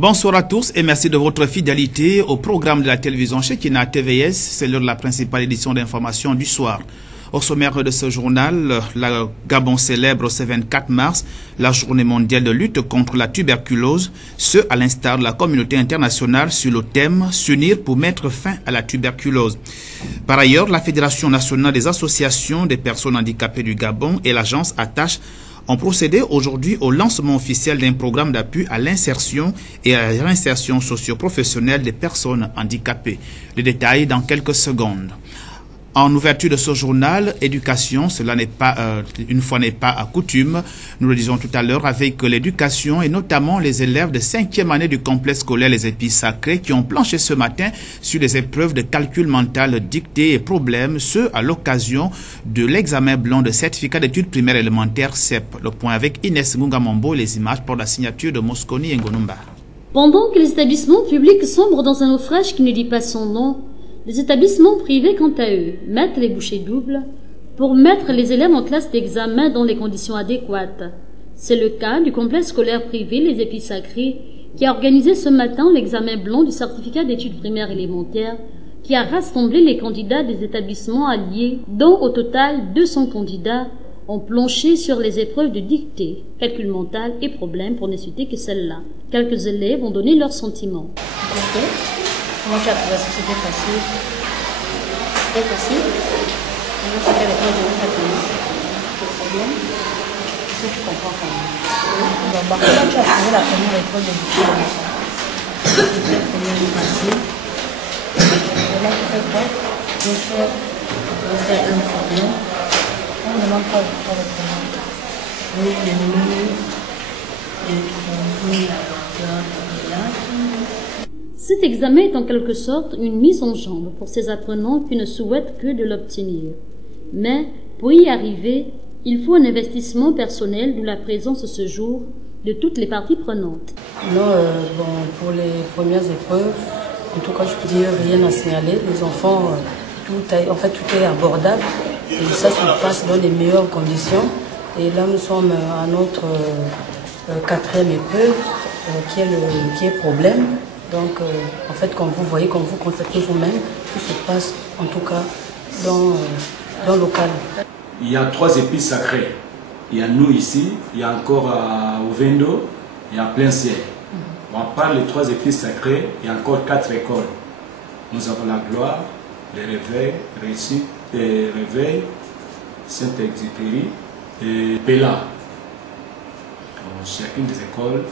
Bonsoir à tous et merci de votre fidélité au programme de la télévision Chekina TVS. C'est l'heure de la principale édition d'information du soir. Au sommaire de ce journal, la Gabon célèbre ce 24 mars la journée mondiale de lutte contre la tuberculose, ce à l'instar de la communauté internationale sur le thème « S'unir pour mettre fin à la tuberculose ». Par ailleurs, la Fédération nationale des associations des personnes handicapées du Gabon et l'agence Attache ont procédé aujourd'hui au lancement officiel d'un programme d'appui à l'insertion et à la réinsertion socio-professionnelle des personnes handicapées. Les détails dans quelques secondes. En ouverture de ce journal, éducation, cela n'est pas, une fois n'est pas à coutume, nous le disons tout à l'heure, avec l'éducation et notamment les élèves de 5e année du complexe scolaire Les Épices Sacrées qui ont planché ce matin sur des épreuves de calcul mental, dictée et problèmes, ce à l'occasion de l'examen blanc de certificat d'études primaires élémentaires CEP. Le point avec Inès Ngungamombo, les images pour la signature de Mosconi Ngonumba. Pendant que les établissements publics sombrent dans un naufrage qui ne dit pas son nom, les établissements privés, quant à eux, mettent les bouchées doubles pour mettre les élèves en classe d'examen dans les conditions adéquates. C'est le cas du complexe scolaire privé Les Épices Sacrées qui a organisé ce matin l'examen blanc du certificat d'études primaires élémentaires qui a rassemblé les candidats des établissements alliés, dont au total 200 candidats ont planché sur les épreuves de dictée, calcul mental et problèmes pour ne citer que celles-là. Quelques élèves ont donné leurs sentiments. Ok. Comment tu as trouvé ça? C'était facile? C'était facile? Maintenant, c'était l'épreuve de calcul. C'est trop bien. Est-ce que tu comprends quand même? Oui. Alors, comment tu as trouvé la première épreuve de dictée? C'était facile. Vraiment très bon. J'ai fait un problème. On ne manque pas de problème. J'ai terminé. J'ai trouvé la Cet examen est en quelque sorte une mise en jambe pour ces apprenants qui ne souhaitent que de l'obtenir. Mais pour y arriver, il faut un investissement personnel, d'où la présence ce jour de toutes les parties prenantes. Non, pour les premières épreuves, en tout cas je peux dire rien à signaler. Les enfants, tout est abordable et ça se passe dans les meilleures conditions. Et là nous sommes à notre 4e épreuve qui est problème. Donc, en fait, quand vous voyez, quand vous constatez vous-même, tout se passe, en tout cas, dans le cadre. Il y a 3 épices sacrées. Il y a nous ici, il y a encore à Ovendo, il y a plein ciel. À part les 3 épices sacrées, il y a encore 4 écoles. Nous avons la gloire, le réveil, réussite, le réveil, Saint-Exupéry et Pélan. Chacune des écoles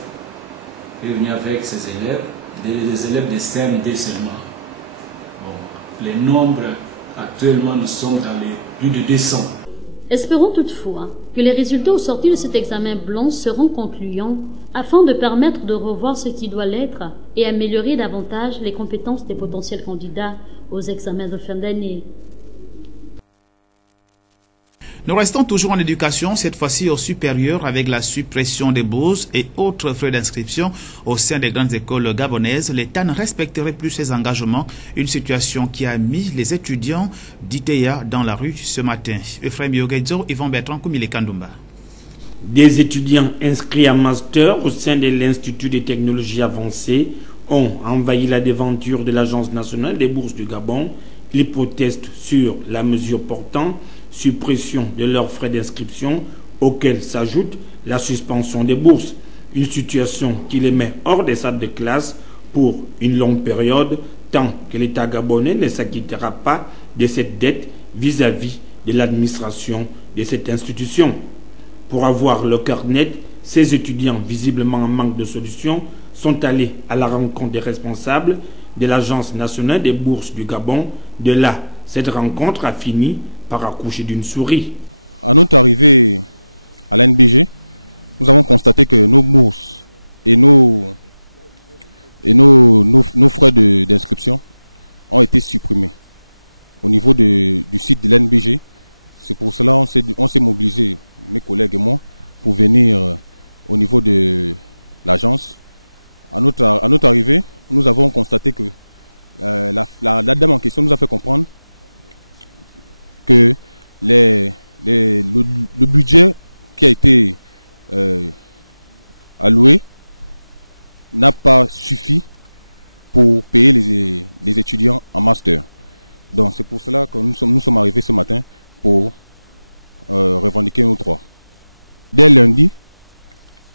est venue avec ses élèves. Et les élèves de CMD seulement. Bon, les nombres, actuellement, nous sommes dans les plus de 200. Espérons toutefois que les résultats au sortir de cet examen blanc seront concluants afin de permettre de revoir ce qui doit l'être et améliorer davantage les compétences des potentiels candidats aux examens de fin d'année. Nous restons toujours en éducation, cette fois-ci au supérieur, avec la suppression des bourses et autres frais d'inscription au sein des grandes écoles gabonaises. L'État ne respecterait plus ses engagements, une situation qui a mis les étudiants d'ITEA dans la rue ce matin. Ephraim Biogedzo, Yvan Bertrand, Koumile Kandoumba. Des étudiants inscrits en master au sein de l'Institut des technologies avancées ont envahi la devanture de l'Agence nationale des bourses du Gabon. Ils protestent sur la mesure portant suppression de leurs frais d'inscription auxquels s'ajoute la suspension des bourses, une situation qui les met hors des salles de classe pour une longue période tant que l'État gabonais ne s'acquittera pas de cette dette vis-à-vis de l'administration de cette institution. Pour avoir le cœur net, ces étudiants, visiblement en manque de solution, sont allés à la rencontre des responsables de l'Agence nationale des bourses du Gabon. De là, cette rencontre a fini par accoucher d'une souris. À notre arrivée à l'NBG, nous avons constaté que nos bourses et nos frais d'inscription ont été supprimés au niveau du site de l'NBG. C'est pour cela on s'est mobilisé, mes collègues et moi, pour venir au niveau de l'agence. À notre arrivée, nous avons constaté que la dame en question nous a fait comprendre que le budget qui a été alloué n'a pas suffi pour payer les étudiants en master. Donc c'est pour cela que nous sommes arrivés ce matin pour revendiquer nos droits. Dès lundi,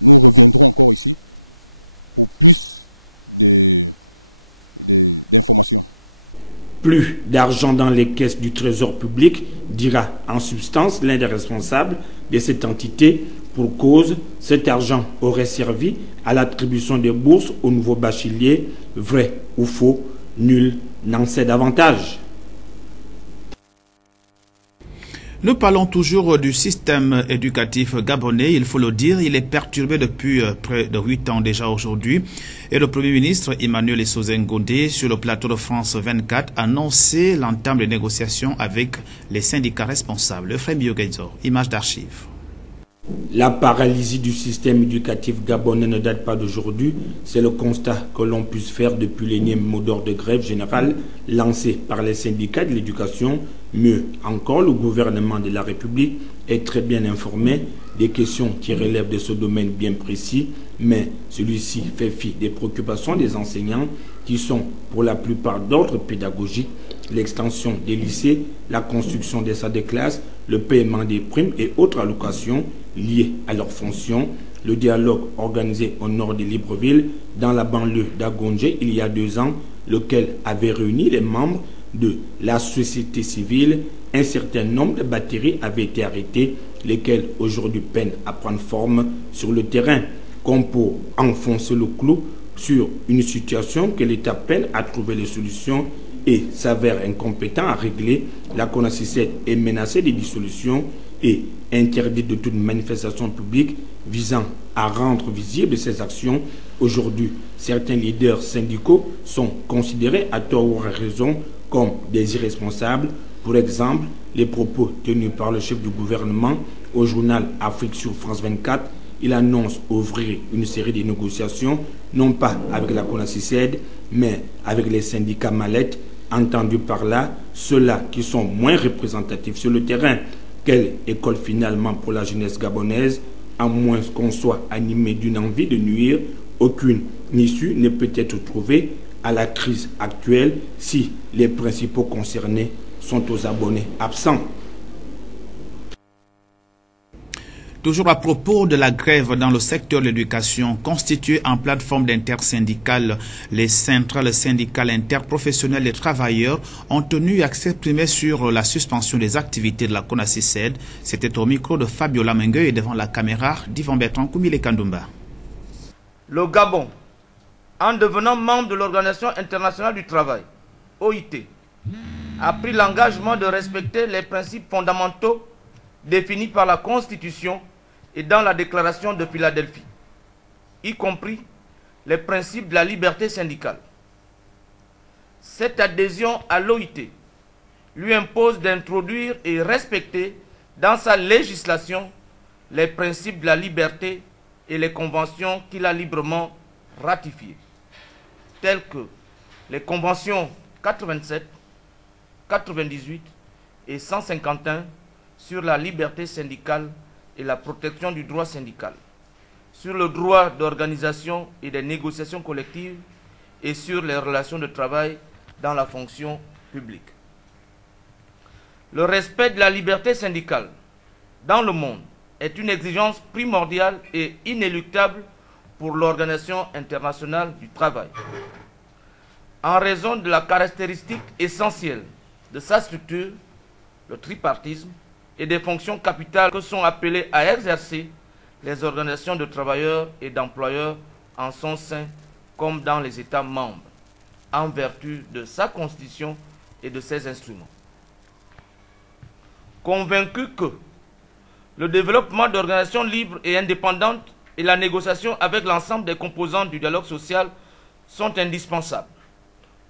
nous reviendrons encore ici pour plus d'informations. Plus d'argent dans les caisses du trésor public, dira en substance l'un des responsables de cette entité. Pour cause, cet argent aurait servi à l'attribution des bourses aux nouveaux bacheliers. Vrai ou faux, nul n'en sait davantage. Nous parlons toujours du système éducatif gabonais. Il faut le dire, il est perturbé depuis près de 8 ans déjà aujourd'hui. Et le Premier ministre Emmanuel Essoze Ngondé, sur le plateau de France 24, a annoncé l'entame des négociations avec les syndicats responsables. Ephraim Biogaïzo, image d'archives. La paralysie du système éducatif gabonais ne date pas d'aujourd'hui. C'est le constat que l'on puisse faire depuis l'énième mot d'ordre de grève générale lancé par les syndicats de l'éducation. Mieux encore, le gouvernement de la République est très bien informé des questions qui relèvent de ce domaine bien précis, mais celui-ci fait fi des préoccupations des enseignants qui sont pour la plupart d'ordre pédagogique, l'extension des lycées, la construction des salles de classe, le paiement des primes et autres allocations liées à leurs fonctions. Le dialogue organisé au nord de Libreville, dans la banlieue d'Agondje, il y a 2 ans, lequel avait réuni les membres de la société civile. Un certain nombre de batteries avaient été arrêtées, lesquelles aujourd'hui peinent à prendre forme sur le terrain, comme pour enfoncer le clou sur une situation que l'État peine à trouver les solutions et s'avère incompétent à régler. La CONACYSED est menacée de dissolution et interdite de toute manifestation publique visant à rendre visibles ses actions. Aujourd'hui, certains leaders syndicaux sont considérés à tort ou à raison comme des irresponsables. Pour exemple, les propos tenus par le chef du gouvernement au journal Afrique sur France 24. Il annonce ouvrir une série de négociations, non pas avec la CONACYSED, mais avec les syndicats mallettes, entendus par là, ceux-là qui sont moins représentatifs sur le terrain. Quelle école finalement pour la jeunesse gabonaise? À moins qu'on soit animé d'une envie de nuire, aucune issue ne peut être trouvée à la crise actuelle si les principaux concernés sont aux abonnés absents. Toujours à propos de la grève dans le secteur de l'éducation, constituée en plateforme d'intersyndicale, les centrales syndicales interprofessionnelles des travailleurs ont tenu à s'exprimer sur la suspension des activités de la CONACYSED. C'était au micro de Fabiola Mengueux et devant la caméra d'Yvan Bertrand Koumile Kandoumba. Le Gabon, en devenant membre de l'Organisation internationale du travail, OIT, a pris l'engagement de respecter les principes fondamentaux définis par la Constitution et dans la déclaration de Philadelphie, y compris les principes de la liberté syndicale. Cette adhésion à l'OIT lui impose d'introduire et respecter dans sa législation les principes de la liberté et les conventions qu'il a librement ratifiées, telles que les conventions 87, 98 et 151 sur la liberté syndicale et la protection du droit syndical, sur le droit d'organisation et des négociations collectives et sur les relations de travail dans la fonction publique. Le respect de la liberté syndicale dans le monde est une exigence primordiale et inéluctable pour l'Organisation internationale du travail. En raison de la caractéristique essentielle de sa structure, le tripartisme, et des fonctions capitales que sont appelées à exercer les organisations de travailleurs et d'employeurs en son sein comme dans les États membres, en vertu de sa constitution et de ses instruments. Convaincu que le développement d'organisations libres et indépendantes et la négociation avec l'ensemble des composantes du dialogue social sont indispensables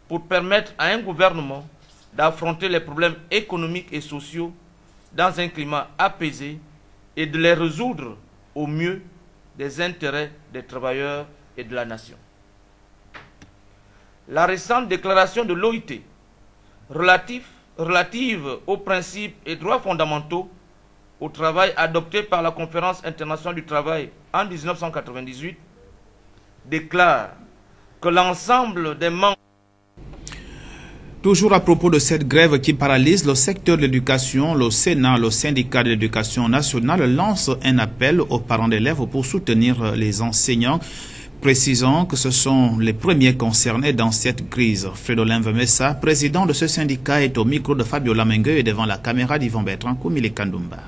pour permettre à un gouvernement d'affronter les problèmes économiques et sociaux dans un climat apaisé et de les résoudre au mieux des intérêts des travailleurs et de la nation. La récente déclaration de l'OIT relative aux principes et droits fondamentaux au travail adoptée par la Conférence internationale du travail en 1998 déclare que l'ensemble des membres... Toujours à propos de cette grève qui paralyse le secteur de l'éducation, le Sénat, le syndicat de l'éducation nationale, lance un appel aux parents d'élèves pour soutenir les enseignants, précisant que ce sont les premiers concernés dans cette crise. Fridolin Vemessa, président de ce syndicat, est au micro de Fabiola Mengue et devant la caméra d'Yvan Bertrand Koumile Kandoumba.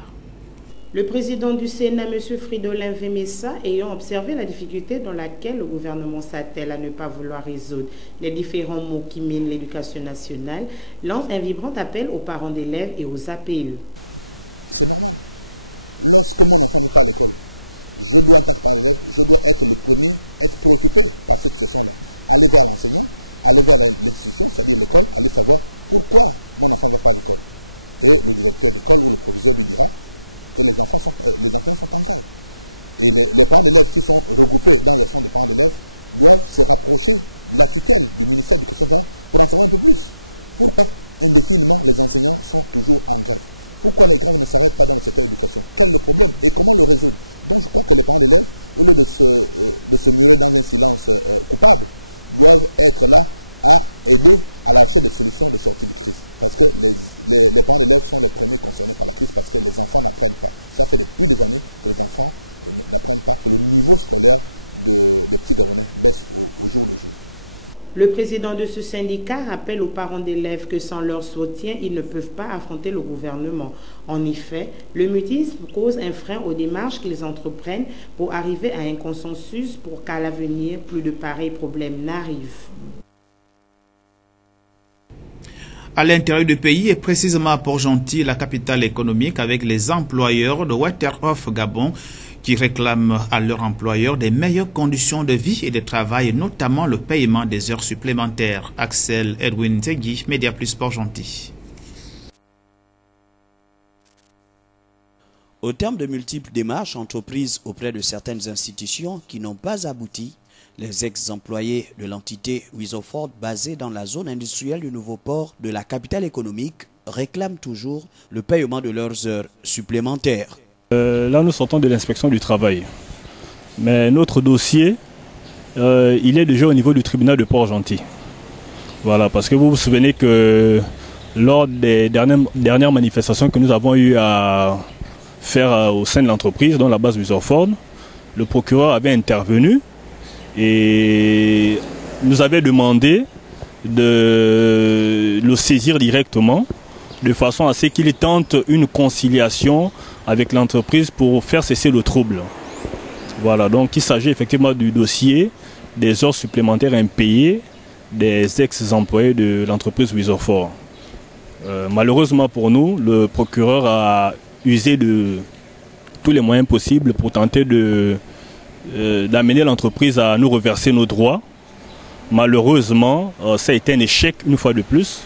Le président du Sénat, M. Fridolin Vemessa, ayant observé la difficulté dans laquelle le gouvernement s'attelle à ne pas vouloir résoudre les différents maux qui minent l'éducation nationale, lance un vibrant appel aux parents d'élèves et aux APE. C'est normal. Lorsque mon enfant ne va pas à l'école, je dois, en tant que parent d'élève, je dois être le premier, être préoccupé par cette situation-là. Aller vers l'enseignant, aller vers l'institution, c'est-à-dire l'école, aller savoir pourquoi mon enfant ne va pas à l'école. Et le directeur d'école ou le proviseur lui dira que les enseignants sont en grève. Et les parents d'élèves qui sont regroupés dans l'association des parents d'élèves doivent se rapprocher de la tutelle du ministère de l'Éducation pour en savoir un peu plus. Pourquoi indéfiniment les enseignants sont toujours en grève? Pourquoi les grèves ne s'arrêtent pas dans le secteur de l'éducation? Quel est le problème et comment le résoudre? Donc je crois que les parents d'élèves, au lieu de se murer dans un silence coupable, doivent être là à aider à la recherche des solutions de sortie de crise. Parce que les parents d'élèves sont les premiers concernés par la crise parce que les enfants n'apprennent pas. Ça fait depuis des années que les enfants n'apprennent pas, que le niveau scolaire des petits Gabonais baisse au jour le jour. Le président de ce syndicat rappelle aux parents d'élèves que sans leur soutien, ils ne peuvent pas affronter le gouvernement. En effet, le mutisme cause un frein aux démarches qu'ils entreprennent pour arriver à un consensus pour qu'à l'avenir, plus de pareils problèmes n'arrivent. À l'intérieur du pays et précisément à Port-Gentil, la capitale économique, avec les employeurs de Waterhoff Gabon qui réclament à leurs employeurs des meilleures conditions de vie et de travail, notamment le paiement des heures supplémentaires. Axel Edwin Tegui, Média Plus Port-Gentil. Au terme de multiples démarches entreprises auprès de certaines institutions qui n'ont pas abouti, les ex-employés de l'entité Wisoford basée dans la zone industrielle du nouveau port de la capitale économique réclament toujours le paiement de leurs heures supplémentaires. Là, nous sortons de l'inspection du travail. Mais notre dossier, il est déjà au niveau du tribunal de Port-Gentil. Voilà, parce que vous vous souvenez que lors des dernières manifestations que nous avons eu à faire au sein de l'entreprise, dans la base Wisoford, le procureur avait intervenu et nous avait demandé de le saisir directement de façon à ce qu'il tente une conciliation avec l'entreprise pour faire cesser le trouble. Voilà, donc il s'agit effectivement du dossier des heures supplémentaires impayées des ex-employés de l'entreprise Wisoford. Malheureusement pour nous, le procureur a usé de tous les moyens possibles pour tenter d'amener l'entreprise à nous reverser nos droits. Malheureusement, ça a été un échec une fois de plus.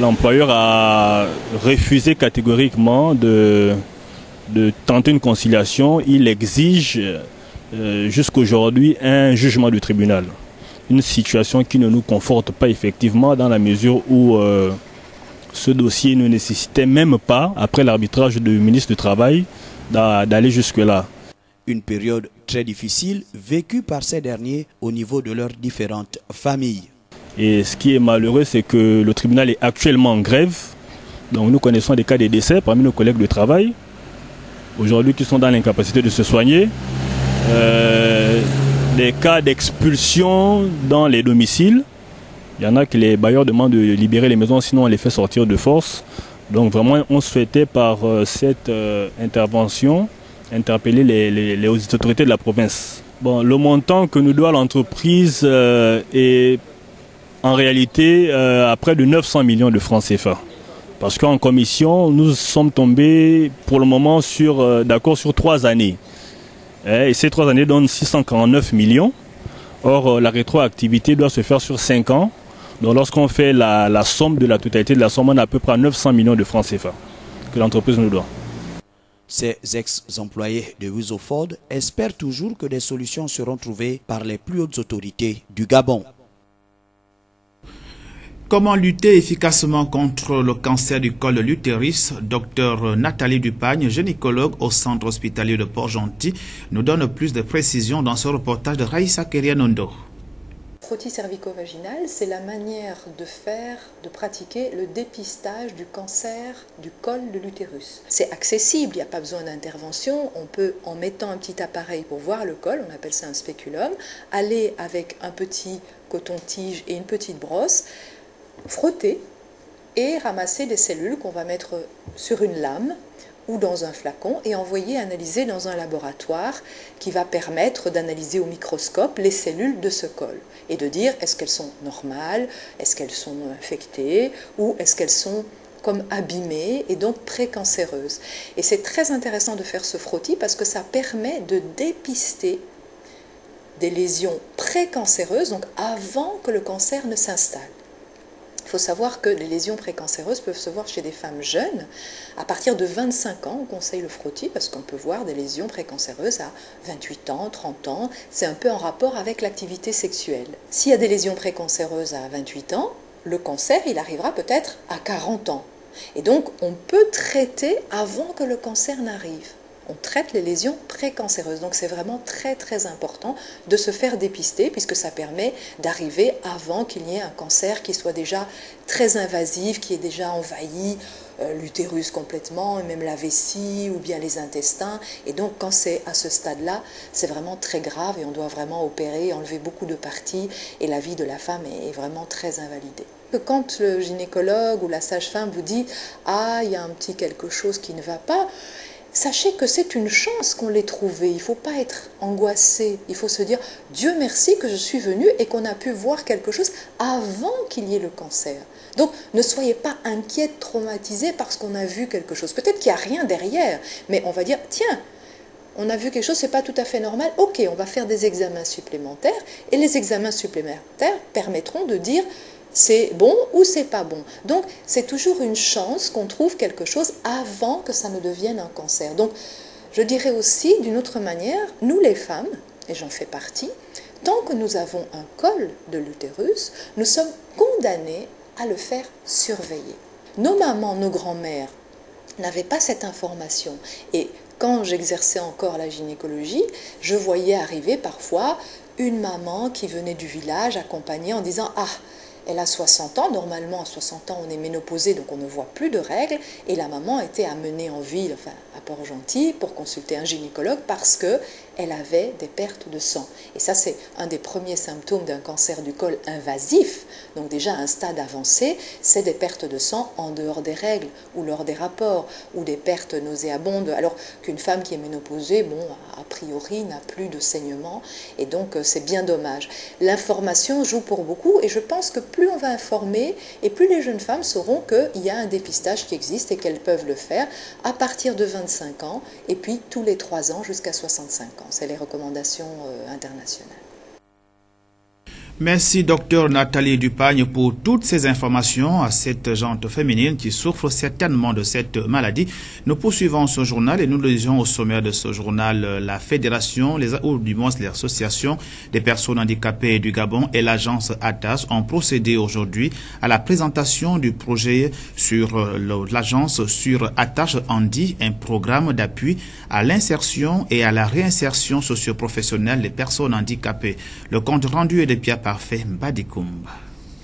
L'employeur a refusé catégoriquement de tenter une conciliation. Il exige jusqu'aujourd'hui un jugement du tribunal. Une situation qui ne nous conforte pas effectivement dans la mesure où ce dossier ne nécessitait même pas, après l'arbitrage du ministre du Travail, d'aller jusque-là. Une période très difficile vécue par ces derniers au niveau de leurs différentes familles. Et ce qui est malheureux, c'est que le tribunal est actuellement en grève. Donc nous connaissons des cas de décès parmi nos collègues de travail, aujourd'hui qui sont dans l'incapacité de se soigner. Des cas d'expulsion dans les domiciles. Il y en a que les bailleurs demandent de libérer les maisons, sinon on les fait sortir de force. Donc vraiment, on souhaitait par cette intervention interpeller les autorités de la province. Bon, le montant que nous doit l'entreprise est en réalité à près de 900 millions de francs CFA. Parce qu'en commission, nous sommes tombés pour le moment d'accord sur 3 années. Et ces 3 années donnent 649 millions. Or, la rétroactivité doit se faire sur 5 ans. Donc lorsqu'on fait la somme de la totalité de la somme, on a à peu près 900 millions de francs CFA que l'entreprise nous doit. Ces ex-employés de Wisoford espèrent toujours que des solutions seront trouvées par les plus hautes autorités du Gabon. Comment lutter efficacement contre le cancer du col de l'utérus? Dr Nathalie Dupagne, gynécologue au centre hospitalier de Port-Gentil, nous donne plus de précisions dans ce reportage de Raïssa Kerianondo. Frottis cervico-vaginal, c'est la manière de pratiquer le dépistage du cancer du col de l'utérus. C'est accessible, il n'y a pas besoin d'intervention. On peut, en mettant un petit appareil pour voir le col, on appelle ça un spéculum, aller avec un petit coton-tige et une petite brosse, frotter et ramasser des cellules qu'on va mettre sur une lame ou dans un flacon et envoyer analyser dans un laboratoire qui va permettre d'analyser au microscope les cellules de ce col et de dire est-ce qu'elles sont normales, est-ce qu'elles sont infectées ou est-ce qu'elles sont comme abîmées et donc précancéreuses. Et c'est très intéressant de faire ce frottis parce que ça permet de dépister des lésions précancéreuses, donc avant que le cancer ne s'installe. Il faut savoir que les lésions précancéreuses peuvent se voir chez des femmes jeunes. À partir de 25 ans, on conseille le frottis parce qu'on peut voir des lésions précancéreuses à 28 ans, 30 ans. C'est un peu en rapport avec l'activité sexuelle. S'il y a des lésions précancéreuses à 28 ans, le cancer, il arrivera peut-être à 40 ans. Et donc, on peut traiter avant que le cancer n'arrive. On traite les lésions précancéreuses. Donc c'est vraiment très très important de se faire dépister puisque ça permet d'arriver avant qu'il y ait un cancer qui soit déjà très invasif, qui ait déjà envahi l'utérus complètement, et même la vessie ou bien les intestins. Et donc quand c'est à ce stade-là, c'est vraiment très grave et on doit vraiment opérer, enlever beaucoup de parties et la vie de la femme est vraiment très invalidée. Quand le gynécologue ou la sage-femme vous dit « Ah, il y a un petit quelque chose qui ne va pas », sachez que c'est une chance qu'on l'ait trouvé. Il ne faut pas être angoissé. Il faut se dire « Dieu merci que je suis venu et qu'on a pu voir quelque chose avant qu'il y ait le cancer ». Donc ne soyez pas inquiets, traumatisés parce qu'on a vu quelque chose. Peut-être qu'il n'y a rien derrière, mais on va dire « Tiens, on a vu quelque chose, ce n'est pas tout à fait normal. Ok, on va faire des examens supplémentaires. » Et les examens supplémentaires permettront de dire « c'est bon ou c'est pas bon ». Donc c'est toujours une chance qu'on trouve quelque chose avant que ça ne devienne un cancer. Donc je dirais aussi d'une autre manière, nous les femmes, et j'en fais partie, tant que nous avons un col de l'utérus, nous sommes condamnés à le faire surveiller. Nos mamans, nos grands-mères n'avaient pas cette information et quand j'exerçais encore la gynécologie, je voyais arriver parfois une maman qui venait du village accompagnée en disant « Ah, elle a 60 ans, normalement à 60 ans on est ménopausée donc on ne voit plus de règles » et la maman était amenée en ville, enfin à Port-Gentil, pour consulter un gynécologue parce qu'elle avait des pertes de sang. Et ça c'est un des premiers symptômes d'un cancer du col invasif, donc déjà à un stade avancé, c'est des pertes de sang en dehors des règles ou lors des rapports ou des pertes nauséabondes, alors qu'une femme qui est ménopausée, bon, a priori n'a plus de saignement et donc c'est bien dommage. L'information joue pour beaucoup et je pense que plus on va informer et plus les jeunes femmes sauront qu'il y a un dépistage qui existe et qu'elles peuvent le faire à partir de 25 ans et puis tous les 3 ans jusqu'à 65 ans. C'est les recommandations internationales. Merci Dr Nathalie Dupagne pour toutes ces informations à cette gente féminine qui souffre certainement de cette maladie. Nous poursuivons ce journal et nous le disons au sommaire de ce journal. La fédération, ou du moins l'association des personnes handicapées du Gabon et l'agence ATAS ont procédé aujourd'hui à la présentation du projet sur l'agence sur Attache Handi, un programme d'appui à l'insertion et à la réinsertion socio-professionnelle des personnes handicapées. Le compte rendu est de Pierre Parfait Mbadikumba.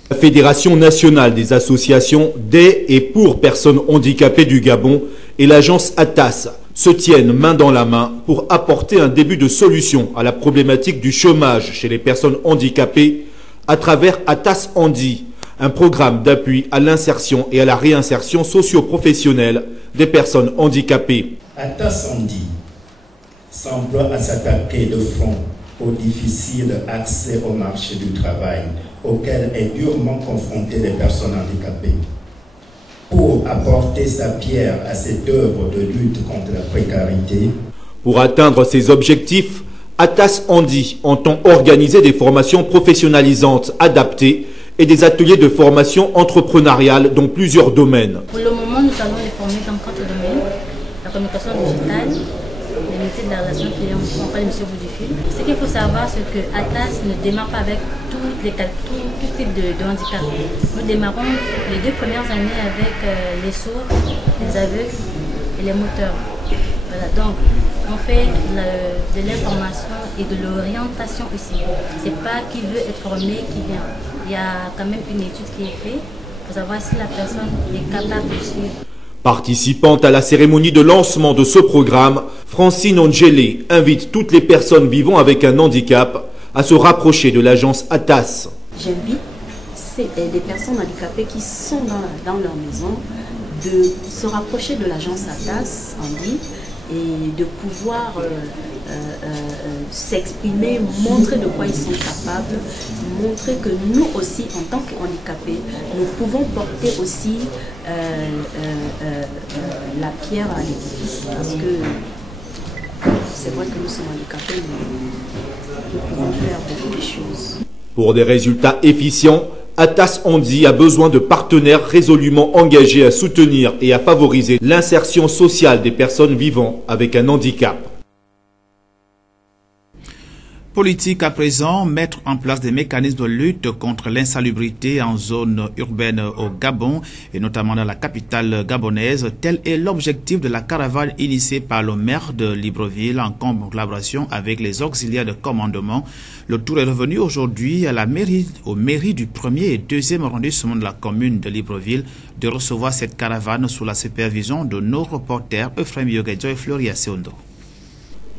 La Fédération nationale des associations des et pour personnes handicapées du Gabon et l'agence ATAS se tiennent main dans la main pour apporter un début de solution à la problématique du chômage chez les personnes handicapées à travers ATAS Handi, un programme d'appui à l'insertion et à la réinsertion socio-professionnelle des personnes handicapées. ATAS Handi s'emploie à s'attaquer de front au difficile accès au marché du travail auquel est durement confrontée les personnes handicapées. Pour apporter sa pierre à cette œuvre de lutte contre la précarité. Pour atteindre ces objectifs, ATAS Handi entend organiser des formations professionnalisantes adaptées et des ateliers de formation entrepreneuriale dans plusieurs domaines. Pour le moment, nous allons les former dans 4 domaines: la communication digitale, les responsabilité de la relation client. On parle de M. Boudifil. Ce qu'il faut savoir, c'est que Atas ne démarre pas avec tout type de handicap. Nous démarrons les 2 premières années avec les sourds, les aveugles et les moteurs. Voilà, donc on fait de l'information et de l'orientation ici. C'est pas qui veut être formé qui vient. Il y a quand même une étude qui est faite pour savoir si la personne est capable de suivre. Participant à la cérémonie de lancement de ce programme, Francine Angélé invite toutes les personnes vivant avec un handicap à se rapprocher de l'agence Atas. J'invite des personnes handicapées qui sont dans leur maison de se rapprocher de l'agence Atas, on dit, et de pouvoir s'exprimer, montrer de quoi ils sont capables, montrer que nous aussi, en tant qu'handicapés, nous pouvons porter aussi la pierre à l'édifice, parce que c'est vrai que nous sommes handicapés, mais nous pouvons faire beaucoup de choses. Pour des résultats efficients, Atas Handi a besoin de partenaires résolument engagés à soutenir et à favoriser l'insertion sociale des personnes vivant avec un handicap. Politique à présent, mettre en place des mécanismes de lutte contre l'insalubrité en zone urbaine au Gabon et notamment dans la capitale gabonaise. Tel est l'objectif de la caravane initiée par le maire de Libreville en collaboration avec les auxiliaires de commandement. Le tour est revenu aujourd'hui à la mairie, aux mairies du 1er et 2e arrondissement de la commune de Libreville de recevoir cette caravane sous la supervision de nos reporters Euphrem Yoguedjo et Floria Seondo.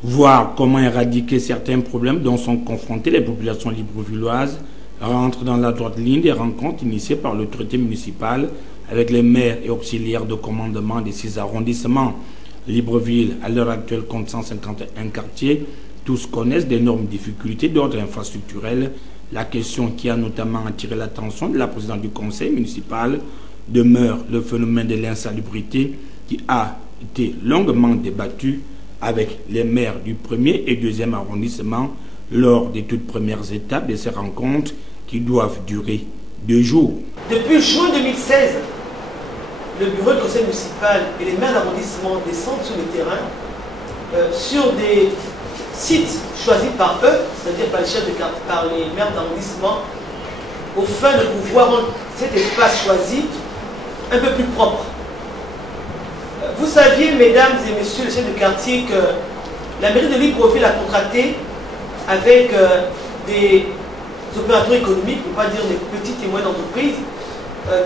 Voir comment éradiquer certains problèmes dont sont confrontées les populations librevilloises rentre dans la droite ligne des rencontres initiées par l'autorité municipale avec les maires et auxiliaires de commandement des 6 arrondissements. Libreville, à l'heure actuelle, compte 151 quartiers. Tous connaissent d'énormes difficultés d'ordre infrastructurel. La question qui a notamment attiré l'attention de la présidente du conseil municipal demeure le phénomène de l'insalubrité qui a été longuement débattu avec les maires du 1er et 2e arrondissement lors des toutes premières étapes de ces rencontres qui doivent durer 2 jours. Depuis juin 2016, le bureau du conseil municipal et les maires d'arrondissement descendent sur le terrain sur des sites choisis par eux, c'est-à-dire par les chefs de quartier, par les maires d'arrondissement, au fin de pouvoir rendre cet espace choisi un peu plus propre. Vous saviez, mesdames et messieurs les chefs de quartier, que la mairie de Libreville a contracté avec des opérateurs économiques, on ne peut pas dire des petites et moyennes entreprises,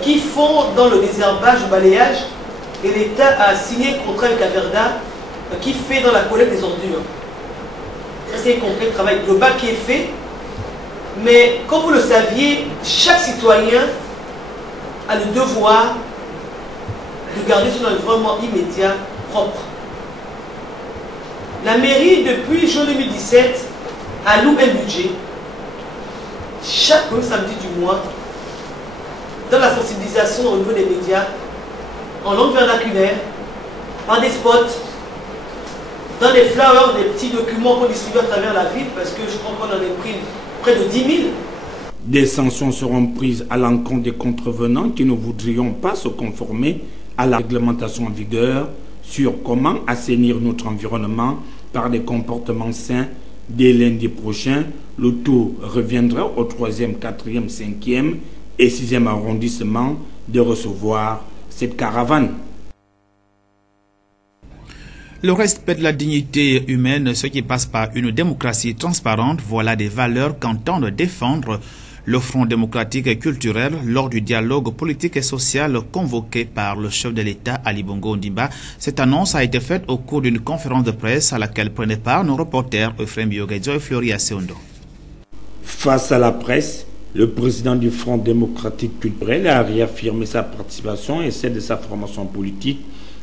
qui font dans le désherbage, le balayage, et l'État a signé un contrat avec Averda qui fait dans la collecte des ordures. C'est un concret travail global qui est fait, mais comme vous le saviez, chaque citoyen a le devoir de garder son environnement immédiat propre. La mairie, depuis juin 2017, alloue un budget chaque premier samedi du mois dans la sensibilisation au niveau des médias, en langue vernaculaire, par des spots, dans des flyers, des petits documents qu'on distribue à travers la ville, parce que je crois qu'on en a pris près de 10 000. Des sanctions seront prises à l'encontre des contrevenants qui ne voudrions pas se conformer à la réglementation en vigueur sur comment assainir notre environnement par des comportements sains. Dès lundi prochain, le tour reviendra au 3e, 4e, 5e et 6e arrondissement de recevoir cette caravane. Le respect de la dignité humaine, ce qui passe par une démocratie transparente, voilà des valeurs qu'entendent défendre le Front démocratique et culturel lors du dialogue politique et social convoqué par le chef de l'État Ali Bongo Ondimba. Cette annonce a été faite au cours d'une conférence de presse à laquelle prenaient part nos reporters Euphrem Yoguedjo et Floria Seondo. Face à la presse, le président du Front démocratique culturel a réaffirmé sa participation et celle de sa formation politique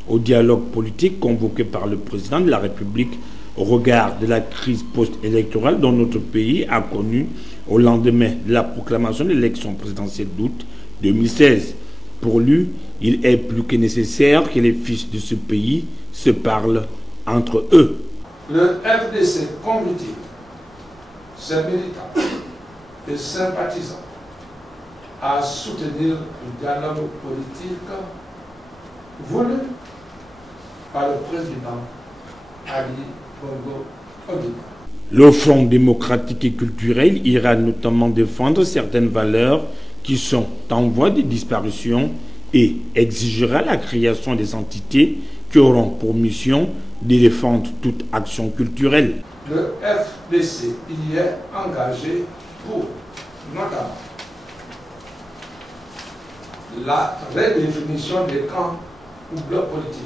au dialogue politique convoqué par le président de la République au regard de la crise post-électorale dont notre pays a connu au lendemain de la proclamation de l'élection présidentielle d'août 2016. Pour lui, il est plus que nécessaire que les fils de ce pays se parlent entre eux. Le FDC convie ses militants et sympathisants à soutenir le dialogue politique voulu par le président Ali Bongo Odile. Le Front démocratique et culturel ira notamment défendre certaines valeurs qui sont en voie de disparition et exigera la création des entités qui auront pour mission de défendre toute action culturelle. Le FDC y est engagé pour, notamment, la redéfinition des camps ou blocs politiques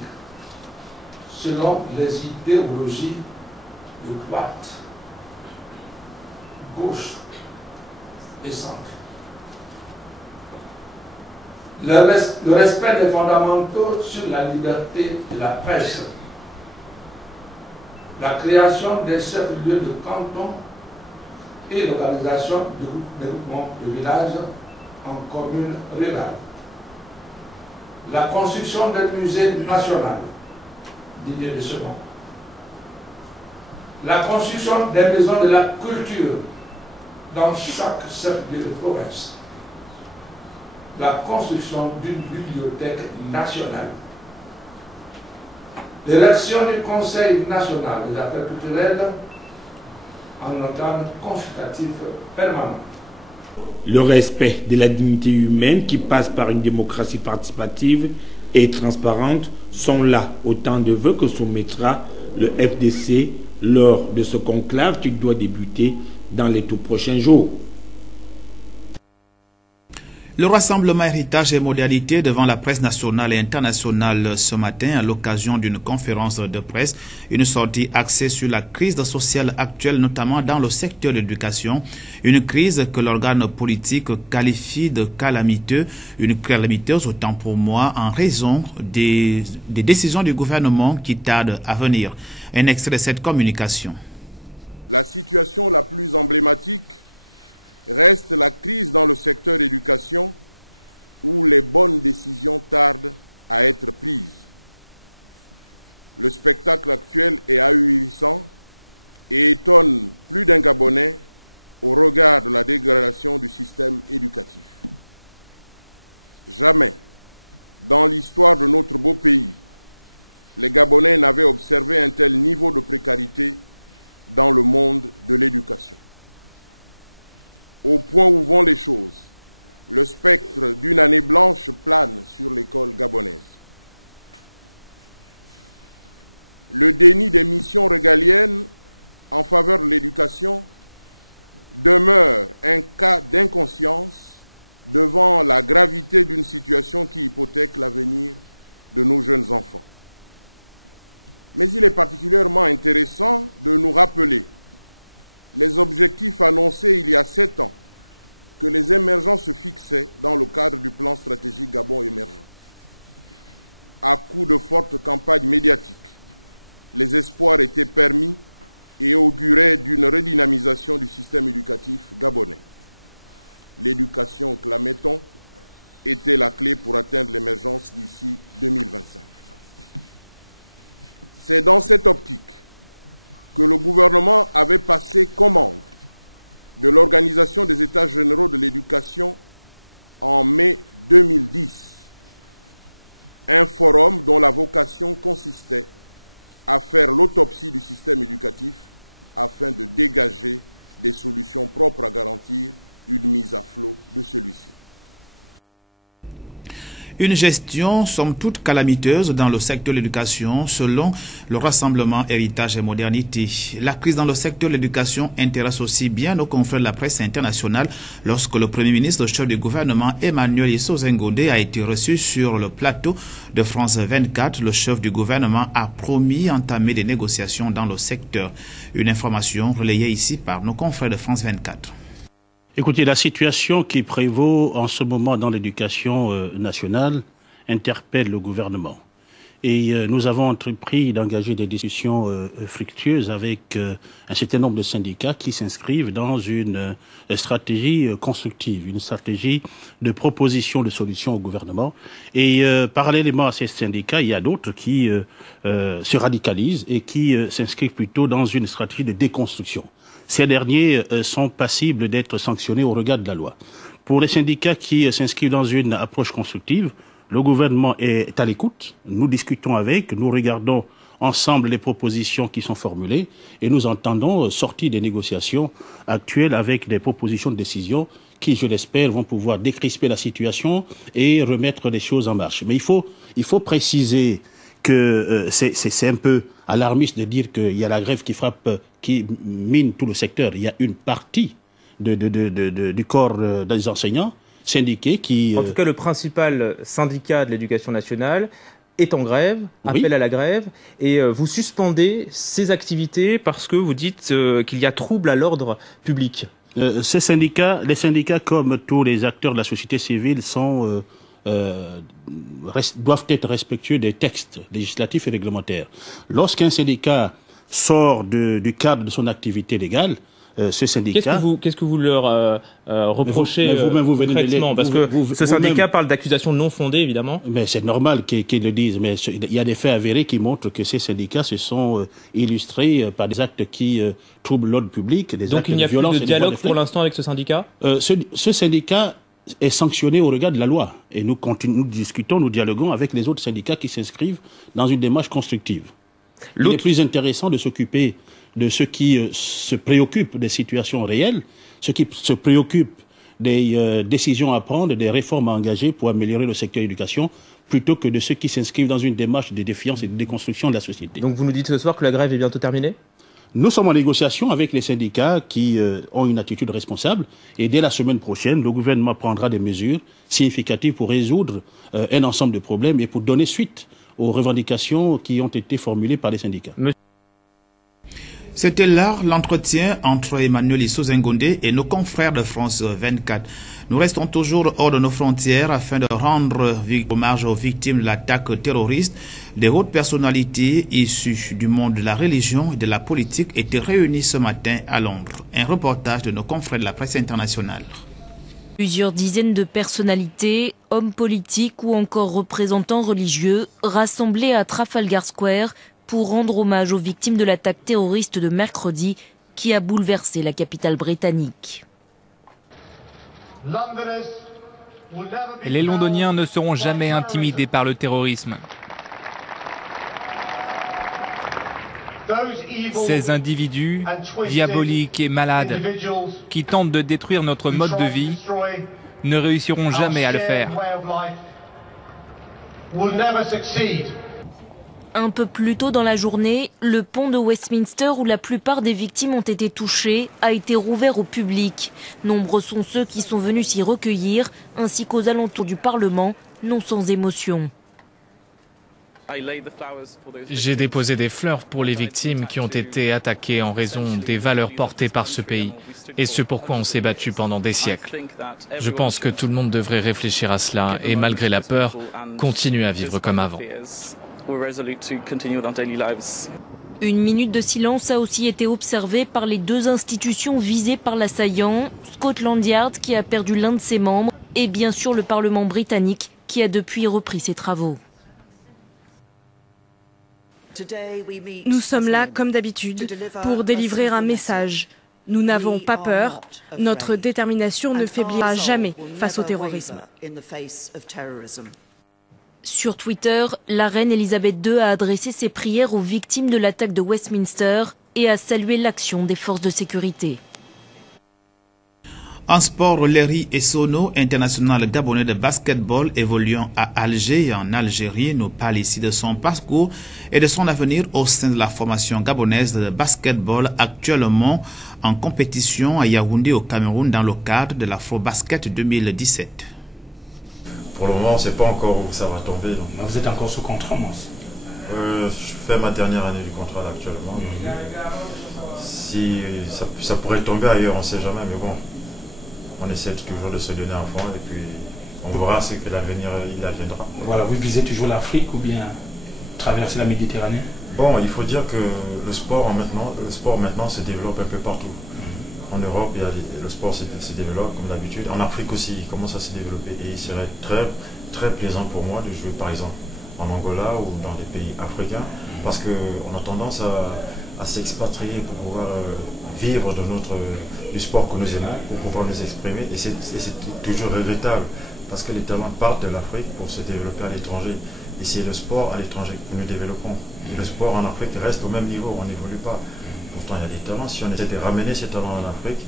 selon les idéologies de droite, gauche et centre. Le respect des fondamentaux sur la liberté de la presse, la création des chefs-lieux de canton et l'organisation de groupements de villages en communes rurales. La construction d'un musée national digne de ce nom. La construction des maisons de la culture dans chaque chef-lieu de province. La construction d'une bibliothèque nationale. L'élection du Conseil national des affaires culturelles en organe consultatif permanent. Le respect de la dignité humaine qui passe par une démocratie participative et transparente sont là autant de vœux que soumettra le FDC lors de ce conclave qui doit débuter dans les tout prochains jours. Le rassemblement Héritage et modernité devant la presse nationale et internationale ce matin à l'occasion d'une conférence de presse, une sortie axée sur la crise sociale actuelle, notamment dans le secteur de l'éducation, une crise que l'organe politique qualifie de calamiteuse, une calamiteuse autant pour moi en raison des décisions du gouvernement qui tardent à venir. Un extrait de cette communication. La situation la plus emblématique reste la crise dans le secteur éducation où les bonnes décisions tardent à être prises. Le spectacle actuel est ahurissant et étonne plus d'un Gabonais au regard de la dégradation du système éducatif. Jamais, dans l'histoire de notre beau pays, les Gabonais n'avaient observé un tel niveau de précarité dans le monde de l'éducation. Au point où vont les choses, le spectre d'une année blanche plane sur l'école gabonaise. Le déni des missions régaliennes en faveur de l'éducation demeure un cas d'inconscience devant la gravité d'une situation qui hypothèque l'avenir de nos jeunes enfants. Mais il est particulièrement intéressant de nous rappeler les objectifs annoncés il y a 7 ans que les émergents se fixaient dans le cadre du plan stratégique Gabon émergent. À coup de fortes campagnes médiatiques, les espoirs étaient permis et auguraient d'une redynamisation du système éducatif gabonais. L'éducation, clamait-on, était la clé pour atteindre l'émergence d'ici 2025. C'est dans cette optique que le gouvernement avait passé commande de l'Organisation des États généraux de l'éducation en mai 2010, un forum dont la vocation consistait à faire l'autopsie du système éducatif afin de dégager des solutions propres à garantir une mise à flot de celui-ci. Une gestion somme toute calamiteuse dans le secteur de l'éducation selon le rassemblement Héritage et modernité. La crise dans le secteur de l'éducation intéresse aussi bien nos confrères de la presse internationale lorsque le Premier ministre, le chef du gouvernement Emmanuel Issot-Senghondé a été reçu sur le plateau de France 24. Le chef du gouvernement a promis d'entamer des négociations dans le secteur. Une information relayée ici par nos confrères de France 24. Écoutez, la situation qui prévaut en ce moment dans l'éducation nationale interpelle le gouvernement. Et nous avons entrepris d'engager des discussions fructueuses avec un certain nombre de syndicats qui s'inscrivent dans une stratégie constructive, une stratégie de proposition de solutions au gouvernement. Et parallèlement à ces syndicats, il y a d'autres qui se radicalisent et qui s'inscrivent plutôt dans une stratégie de déconstruction. Ces derniers sont passibles d'être sanctionnés au regard de la loi. Pour les syndicats qui s'inscrivent dans une approche constructive, le gouvernement est à l'écoute. Nous discutons avec, nous regardons ensemble les propositions qui sont formulées et nous entendons sortir des négociations actuelles avec des propositions de décision qui, je l'espère, vont pouvoir décrisper la situation et remettre les choses en marche. Mais il faut préciser que c'est un peu alarmiste de dire qu'il y a la grève qui frappe, qui mine tout le secteur. Il y a une partie du corps des enseignants syndiqués qui... En tout cas, le principal syndicat de l'éducation nationale est en grève, appelle à la grève, et vous suspendez ces activités parce que vous dites qu'il y a trouble à l'ordre public. Les syndicats, comme tous les acteurs de la société civile, doivent être respectueux des textes législatifs et réglementaires. Lorsqu'un syndicat sort du cadre de son activité légale, ce syndicat... Qu'est-ce que vous leur reprochez concrètement? Parce que ce syndicat parle d'accusations non fondées, évidemment. Mais c'est normal qu'ils le disent, mais il y a des faits avérés qui montrent que ces syndicats se sont illustrés par des actes qui troublent l'ordre public, des actes de violence. Donc il n'y a plus de dialogue pour l'instant avec ce syndicat? Ce syndicat est sanctionné au regard de la loi. Et nous discutons, nous dialoguons avec les autres syndicats qui s'inscrivent dans une démarche constructive. Il est plus intéressant de s'occuper de ceux qui se préoccupent des situations réelles, ceux qui se préoccupent des décisions à prendre, des réformes à engager pour améliorer le secteur de l'éducation, plutôt que de ceux qui s'inscrivent dans une démarche de défiance et de déconstruction de la société. Donc vous nous dites ce soir que la grève est bientôt terminée? Nous sommes en négociation avec les syndicats qui ont une attitude responsable et dès la semaine prochaine, le gouvernement prendra des mesures significatives pour résoudre un ensemble de problèmes et pour donner suite aux revendications qui ont été formulées par les syndicats. C'était là l'entretien entre Emmanuel Issou-Zengondé et nos confrères de France 24. Nous restons toujours hors de nos frontières afin de rendre hommage aux victimes de l'attaque terroriste. Des hautes personnalités issues du monde de la religion et de la politique étaient réunies ce matin à Londres. Un reportage de nos confrères de la presse internationale. Plusieurs dizaines de personnalités, hommes politiques ou encore représentants religieux rassemblés à Trafalgar Square pour rendre hommage aux victimes de l'attaque terroriste de mercredi qui a bouleversé la capitale britannique. Les Londoniens ne seront jamais intimidés par le terrorisme. Ces individus, diaboliques et malades, qui tentent de détruire notre mode de vie, ne réussiront jamais à le faire. Un peu plus tôt dans la journée, le pont de Westminster, où la plupart des victimes ont été touchées, a été rouvert au public. Nombreux sont ceux qui sont venus s'y recueillir, ainsi qu'aux alentours du Parlement, non sans émotion. J'ai déposé des fleurs pour les victimes qui ont été attaquées en raison des valeurs portées par ce pays et ce pourquoi on s'est battu pendant des siècles. Je pense que tout le monde devrait réfléchir à cela et malgré la peur, continuer à vivre comme avant. Une minute de silence a aussi été observée par les deux institutions visées par l'assaillant, Scotland Yard qui a perdu l'un de ses membres et bien sûr le Parlement britannique qui a depuis repris ses travaux. Nous sommes là, comme d'habitude, pour délivrer un message. Nous n'avons pas peur. Notre détermination ne faiblira jamais face au terrorisme. Sur Twitter, la reine Elisabeth II a adressé ses prières aux victimes de l'attaque de Westminster et a salué l'action des forces de sécurité. En sport, Léry Essono, international gabonais de basketball évoluant à Alger en Algérie, nous parle ici de son parcours et de son avenir au sein de la formation gabonaise de basketball actuellement en compétition à Yaoundé au Cameroun dans le cadre de l'Afro-Basket 2017. Pour le moment, on ne sait pas encore où ça va tomber. Donc. Vous êtes encore sous contrat, moi. Je fais ma dernière année du contrat là, actuellement. Si ça pourrait tomber ailleurs, on ne sait jamais, mais bon. On essaie toujours de se donner à fond et puis on verra ce que l'avenir il adviendra. Voilà, vous visez toujours l'Afrique ou bien traverser la Méditerranée? Bon, il faut dire que le sport maintenant se développe un peu partout. En Europe, le sport se développe comme d'habitude. En Afrique aussi, il commence à se développer et il serait très, très plaisant pour moi de jouer par exemple en Angola ou dans les pays africains parce qu'on a tendance à s'expatrier pour pouvoir vivre du sport que nous aimons, pour pouvoir nous exprimer. Et c'est toujours regrettable parce que les talents partent de l'Afrique pour se développer à l'étranger. Et c'est le sport à l'étranger que nous développons. Et le sport en Afrique reste au même niveau, on n'évolue pas. Pourtant, il y a des talents. Si on essaie de ramener ces talents en Afrique,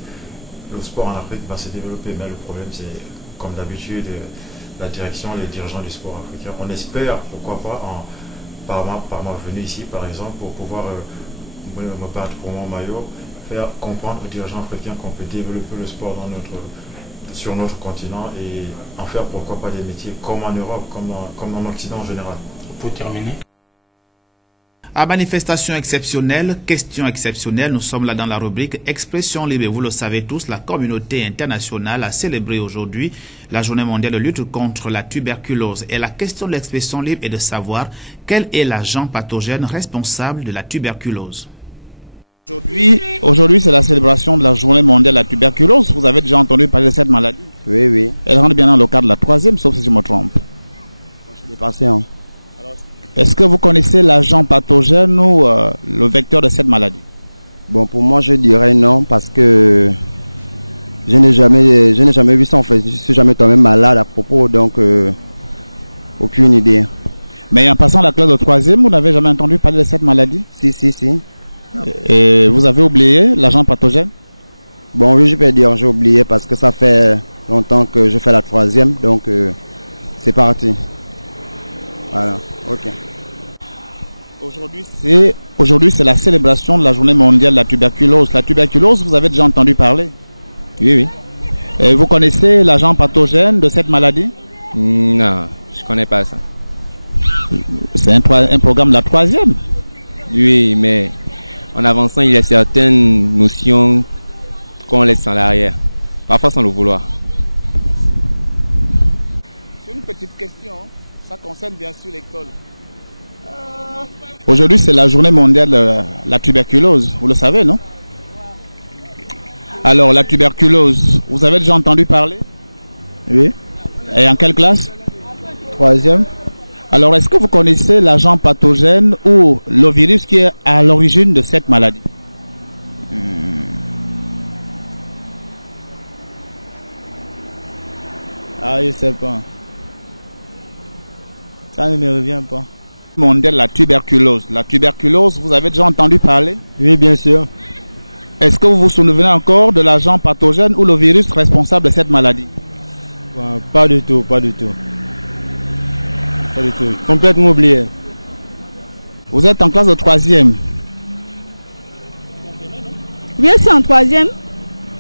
le sport en Afrique va se développer. Mais le problème, c'est, comme d'habitude, la direction, les dirigeants du sport africain. On espère, pourquoi pas, par ma venue ici, par exemple, pour pouvoir me battre pour mon maillot, faire comprendre aux dirigeants africains qu'on peut développer le sport sur notre continent et en faire, pourquoi pas, des métiers comme en Europe, comme en Occident en général. Pour terminer. À manifestation exceptionnelle, question exceptionnelle, nous sommes là dans la rubrique Expression libre. Vous le savez tous, la communauté internationale a célébré aujourd'hui la journée mondiale de lutte contre la tuberculose. Et la question de l'expression libre est de savoir quel est l'agent pathogène responsable de la tuberculose. Aujourd'hui, c'est la célébration de la journée mondiale de la tuberculose. Vous avez déjà entendu parler de cette maladie? Oui, oui. Elle rentre bien dans le cadre de la 3e, sauf si je me trompe. Je suis dépassé, hein. Est-ce que vous connaissez l'agent pathogène ou le vecteur de cette maladie? Bon, pour moi, je dirais non, parce que je n'ai jamais vu ça, en fait. Je ne suis jamais tombé malade à propos, donc aucune idée. Mais en passant la classe de 3e, vous n'avez jamais entendu parler de cette maladie? Si. Et vous avez oublié l'agent pathogène? Bon, oui, je peux dire, j'ai oublié, parce que ça fait longtemps que je fais la 3e, donc c'est parti. Voilà, ok. Aujourd'hui, c'est la célébration de la journée mondiale de la tuberculose. La tuberculose, vous avez déjà entendu parler? Oui. Et vous connaissez l'agent pathogène de cette maladie? Non, je ne connais pas ça. C'est un programme de la 3e? Oui, mais en avançant, il y a certaines notions qu'on laisse en arrière, parfois sans le vouloir. C'est une petite question. Ça concerne bien sûr l'école. Aujourd'hui, c'est la journée mondiale de la tuberculose. Vous le savez, non? Alors, la tuberculose, vous avez déjà entendu parler? Oui. Et en quelle classe? 3e. Alors, est-ce que vous connaissez l'agent pathogène ou le virus qui est à l'origine de cette maladie? Ah, je ne sais pas. Ça ne me revient pas. Mondiale, la tuberculose. La tuberculose, vous avez déjà entendu parler? Oui, bien sûr. Est-ce que vous vous souvenez encore de l'agent pathogène ou le virus responsable de cette maladie? Pas du tout. Complètement oublié. Vous êtes en classe de 3e? Oui, je suis en 3e.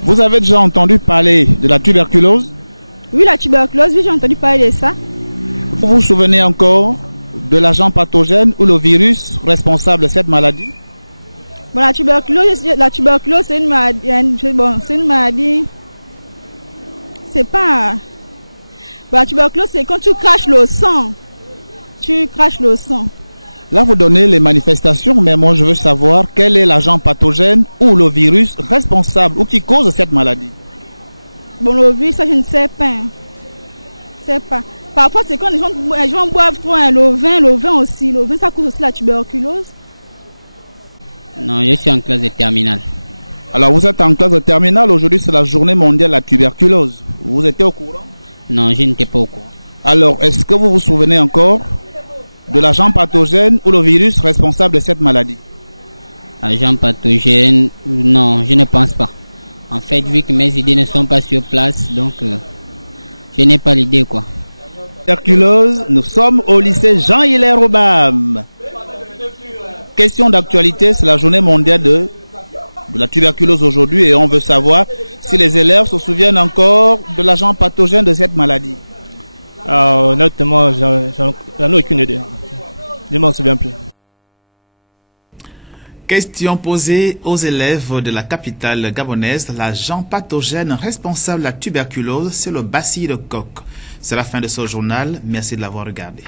Vous avez déjà entendu parler de la tuberculose? Oui, la tuberculose, oui, j'ai entendu parler de ça. Vous vous souvenez encore de l'agent pathogène ou le virus responsable de cette maladie? Bon, la tuberculose, c'est une maladie. C'est une maladie. C'est pas. Bon, la tuberculose, c'est quand tu craches le sang. Là, vous donnez les manifestations, mais moi, je veux savoir quel est l'agent pathogène ou le virus responsable ou qui cause cette maladie. Bon, le virus, ça, je ne sais pas. Parfois, c'est quand les gens boivent trop le vin aussi. Le vin, ça cause aussi la tuberculose. Non, je suis en classe de terminale. Alors, vous êtes en classe de terminale. Aujourd'hui, c'est la journée mondiale de la tuberculose. Vous étiez au courant? Non, je n'étais pas au courant. Alors, est-ce que vous vous souvenez encore de l'agent pathogène ou le virus responsable de cette maladie? Agent pathogène, non, je ne pense pas. En fait, vu que mes idées ne sont pas sur place, donc je n'ai pas l'idée, quoi. Tuberculose, nous sommes au lycée Jean-Hilaire Obam. Question d'actualité, c'est la journée mondiale de la tuberculose aujourd'hui et on veut savoir si les élèves se souviennent encore de l'agent pathogène de cette maladie. Honnêtement, j'en ai aucune idée. Je ne m'en souviens plus. Question posée aux élèves de la capitale gabonaise. L'agent pathogène responsable de la tuberculose, c'est le bacille de Koch. C'est la fin de ce journal. Merci de l'avoir regardé.